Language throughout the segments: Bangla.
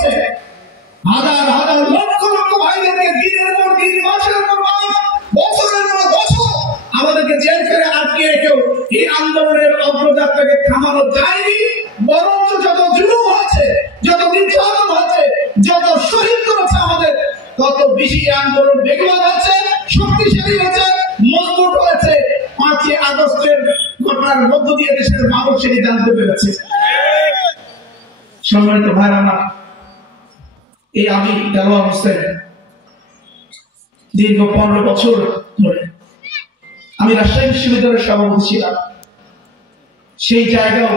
করেছে। হাজার হাজার লক্ষ লক্ষ ভাইদেরকে দিনের পর দিন, মাসের পর মাস, বছরের পর বছর আমাদেরকে জেল করে আটকে রেখেও এই আন্দোলনের অগ্রযাত্রাকে থামানো যায়নি। বরঞ্চ যত জুলুম হয়েছে, যত নির্যাতন হয়েছে, যত শহীদ করেছে আমাদের, তত বেশি আন্দোলন বেগবান হয়েছে, শক্তিশালী হয়েছে, মজবুত হয়েছে। 5ই আগস্টের ঘটনার মধ্য দিয়ে দেশের মানুষ সেটি জানতে পেরেছে। সম্মানিত ভাই আমার, এই আমি দেলোয়ার হোসেন দীর্ঘ 15 বছর ধরে আমি রাজশাহী বিশ্ববিদ্যালয়ের সভাপতি ছিলাম। সেই জায়গাও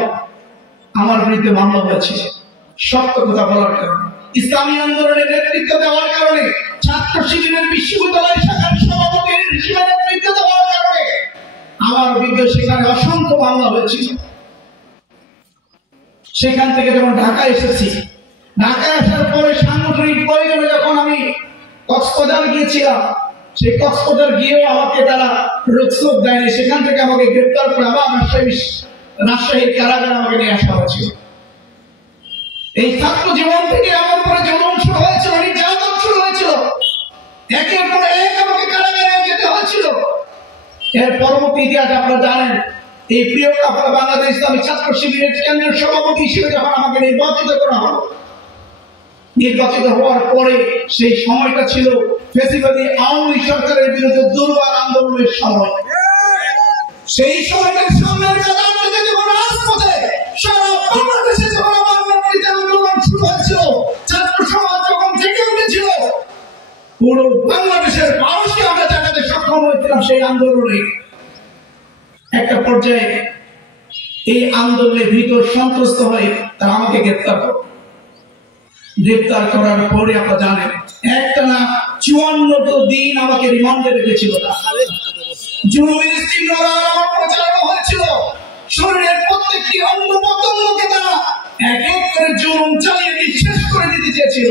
আমার বিরুদ্ধে মামলা হয়েছে সত্য কথা বলার কারণে, ইসলামী আন্দোলনের নেতৃত্ব দেওয়ার কারণে, ছাত্র শিবিরের বিশ্ববিদ্যালয় শাখার সভাপতির হিসেবে নেতৃত্ব দেওয়ার কারণে আমার বিরুদ্ধে সেখানে অসংখ্য মামলা হয়েছিল। সেখান থেকে যখন ঢাকা এসেছি, ঢাকায় আসার পরে সাংগঠনিক প্রয়োজনে যখন আমি কক্সবাজার গিয়েছিলাম, সেই কক্সবাজার গিয়েও আমাকে তারা রোকসোক দেয়নি। সেখান থেকে আমাকে গ্রেপ্তার করে আবার রাজশাহীর কারাগারে আমাকে নিয়ে আসা হয়েছিল। এই ছাত্র জীবন থেকে আমার উপরে জুলুম শুরু হয়েছিল, নির্যাতন শুরু হয়েছিল, একের পর এক আমাকে কারাগারে যেতে হয়েছিল। এর পরবর্তী ইতিহাস আপনারা জানেন। এই প্রিয় কাফেলা বাংলাদেশ ইসলামী ছাত্র শিবিরের কেন্দ্রীয় সভাপতি হিসেবে যখন আমাকে নির্বাচিত করা হলো, নির্বাচিত হওয়ার পরে সেই সময়টা ছিল ফ্যাসিবাদী আওয়ামী লীগ সরকারের বিরুদ্ধে দুর্বার আন্দোলনের সময়। সেই সময়টার সামনের কাতার থেকে যখন রাজপথে সারা বাংলাদেশে যখন আমার নেতৃত্বে আন্দোলন শুরু হয়েছিল, ছাত্র সমাজ যখন জেগে উঠেছিল, পুরো বাংলাদেশের মানুষকে আমরা জানাতে সক্ষম হয়েছিলাম। সেই আন্দোলনে একটা পর্যায়ে এই আন্দোলনে ভীত সন্ত্রস্ত হয়ে তারা আমাকে গ্রেপ্তার করার পরে আপনারা জানেন একটানা 54 দিন আমাকে রিমান্ডে রেখেছিল। জুলুমের স্টিমরোলার আমার প্রচারণা হয়েছিল। শরীরের প্রত্যেকটি অঙ্গ প্রত্যঙ্গকে তারা এক এক করে জুলুম চালিয়ে নিঃশেষ করে দিতে চেয়েছিল,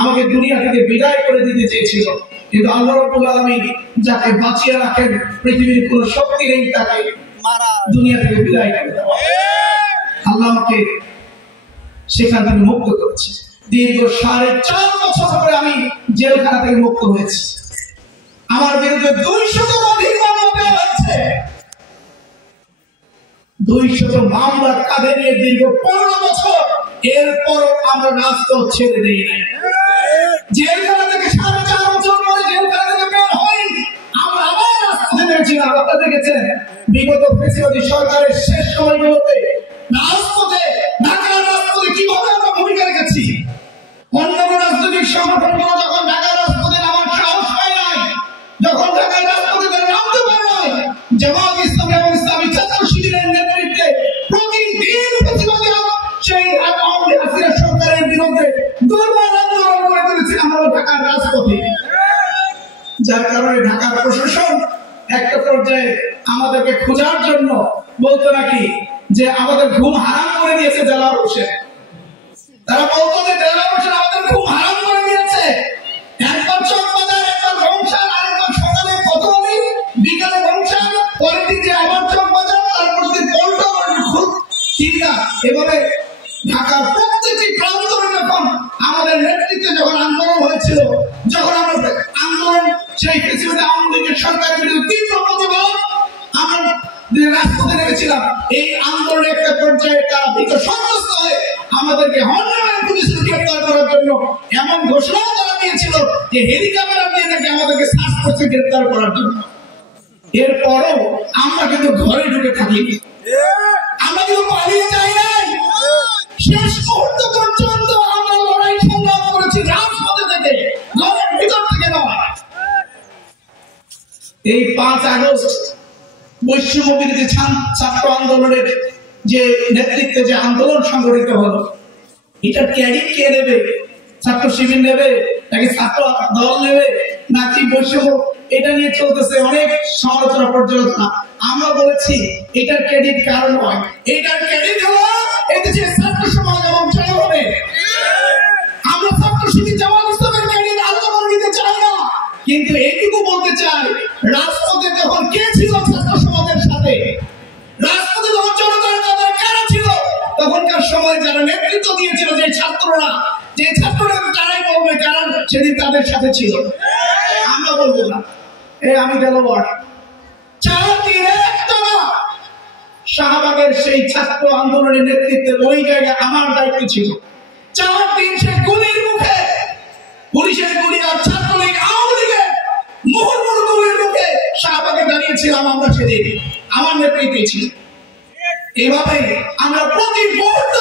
আমাকে দুনিয়া থেকে বিদায় করে দিতে চেয়েছিল। কিন্তু আল্লাহ রাব্বুল আলামিন যাকে বাঁচিয়ে রাখেন, পৃথিবীর কোনো শক্তি নেই তাকে দুনিয়া থেকে বিদায় করে দেওয়া। আল্লাহ আমাকে সেখান থেকে মুক্ত করেছে। দীর্ঘ 4.5 বছর পরে আমি জেলখানা থেকে মুক্ত হয়েছি। আমার বিরুদ্ধে 200 অধিক মামলা দেওয়া হয়েছে। 200 মামলা কাঁধে নিয়ে দীর্ঘ 15 বছর, এরপর আমরা রাজপথ ছেড়ে দিই নাই। জেলখানা থেকে 4.5 বছর পরে জেলখানা থেকে বের হই, আমরা আবার রাজপথে নেমেছিলাম। আপনারা দেখেছেন বিগত ফ্যাসিবাদী সরকারের শেষ সময়গুলোতে রাজপথে, ঢাকার রাজপথে কিভাবে আমরা ভূমিকা রেখেছি। অন্য রাজনৈতিক সংগঠনগুলো যখন ঢাকার রাজপথে নামার সাহস পায় নাই, যখন ঢাকার রাজপথে নামতে পারে নাই, জামাত ইসলামী এবং ইসলামী ছাত্র শিবিরের নেতৃত্বে প্রতিদিন প্রতিবাদী সেই আওয়ামী হাসিনা সরকারের বিরুদ্ধে দুর্বার আন্দোলন করে তুলেছি আমরা ঢাকার রাজপথে। যার কারণে ঢাকার প্রশাসন একটা পর্যায়ে আমাদেরকে খোঁজার জন্য বলতো নাকি যে আমাদের ঘুম হারাম করে দিয়েছে দেলোয়ার হোসেন। তারা বলতো যে দেলোয়ার হোসেন আমাদের ঘুম হারাম করে দিয়েছে। একবার চকবাজার, একবার বংশাল, আরেকবার সকালে কোতোয়ালি, বিকালে বংশাল, পরের দিন যে আবার চকবাজার, তারপর দিন পল্টন, কিংবা এভাবে ঢাকার প্রত্যেকটি প্রান্তরে যখন আমাদের নেতৃত্বে যখন আন্দোলন হয়েছিল, যখন আমরা আন্দোলন সেই ফ্যাসিবাদী আওয়ামী লীগের সরকারের বিরুদ্ধে তীব্র প্রতিবাদ আমরা রাজপথে নেমেছিলাম। এই আন্দোলনে একটা পর্যায়ে তারা ভীত সন্ত্রস্ত হয়ে আমাদেরকে হন্যে পুলিশের গ্রেপ্তার করার জন্য এমন ঘোষণাও তারা দিয়েছিল যে হেলিকপ্টার দিয়ে নাকি আমাদেরকে সার্চ করছে গ্রেপ্তার করার জন্য। এরপরেও আমরা কিন্তু ঘরে ঢুকে থাকিনি, আমরা কিন্তু পালিয়ে যাই নাই। শেষ মুহূর্ত পর্যন্ত আমরা লড়াই সংগ্রাম করেছি রাজপথে থেকে, ঘরের ভিতর থেকে নয়। এই 5 আগস্ট বৈষম্য বিরোধী ছাত্র আন্দোলনের যে নেতৃত্বে যে আন্দোলন সংগঠিত হলো, এটার ক্রেডিট কে নেবে? ছাত্র শিবির নেবে নাকি ছাত্র দল নেবে নাকি বৈষম্য? এটা নিয়ে চলতেছে অনেক সমালোচনা পর্যালোচনা। আমরা বলেছি এটার ক্রেডিট কার নয়, এটার ক্রেডিট হলো এদেশের ছাত্র সমাজ এবং জনগণের। আমরা ছাত্র শিবির জামাত ইসলামের ক্রেডিট আলাদা নিতে চাই না, কিন্তু এইটুকু বলতে চাই রাজপথে যখন কে ছিল ছাত্র সমাজের সাথে, রাজপথে যখন জনতার কাতারে কারা ছিল, তখনকার সময় যারা নেতৃত্ব দিয়েছিল যে ছাত্ররা, যে ছাত্ররা তারাই বলবে, কারণ সেদিন তাদের সাথে ছিল। আমরা বলবো না। আমি দেলোয়ার 4-3-1 শাহবাগের সেই ছাত্র আন্দোলনের নেতৃত্বে ওই জায়গায় আমার দায়িত্ব ছিল। 4-3 সে গুলির মুখে, পুলিশের গুলি আর ছাত্রলীগ আওয়ামী লীগের মুহুর্মুহু গুলির মুখে শাহবাগে দাঁড়িয়েছিলাম আমরা সেদিন, আমার নেতৃত্বে ছিল। এইভাবে আমরা প্রতি মুহূর্ত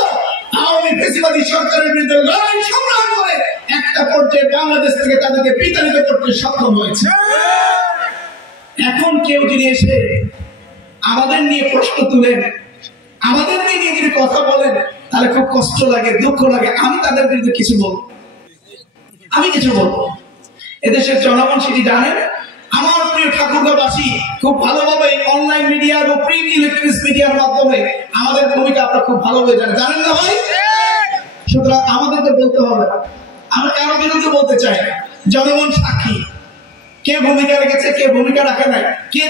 আওয়ামী ফ্যাসিবাদী সরকারের বিরুদ্ধে লড়াই সংগ্রাম করে একটা পর্যায়ে বাংলাদেশ থেকে তাদেরকে বিতাড়িত করতে সক্ষম হয়েছে। এখন কেউ যদি এসে আমাদের নিয়ে প্রশ্ন তুলেন, আমাদের নিয়ে যদি কথা বলেন, তাহলে খুব কষ্ট লাগে, দুঃখ লাগে। আমি তাদের বিরুদ্ধে কিছু বলবো, আমি কিছু বলবো। এদেশের জনগণ সেটি জানেন। আমার প্রিয় ঠাকুরগাঁওবাসী খুব ভালোভাবে অনলাইন মিডিয়া এবং প্রিন্ট ইলেকট্রনিক্স মিডিয়ার মাধ্যমে আমাদের ভূমিকা আপনারা খুব ভালোভাবে জানেন না ভাই? সুতরাং আমাদেরকে বলতে হবে না, আমরা কারো বিরুদ্ধে বলতে চাই না। জনগণ সাক্ষী, কে ভূমিকা রেখেছে, কে ভূমিকা রাখে নাই, কে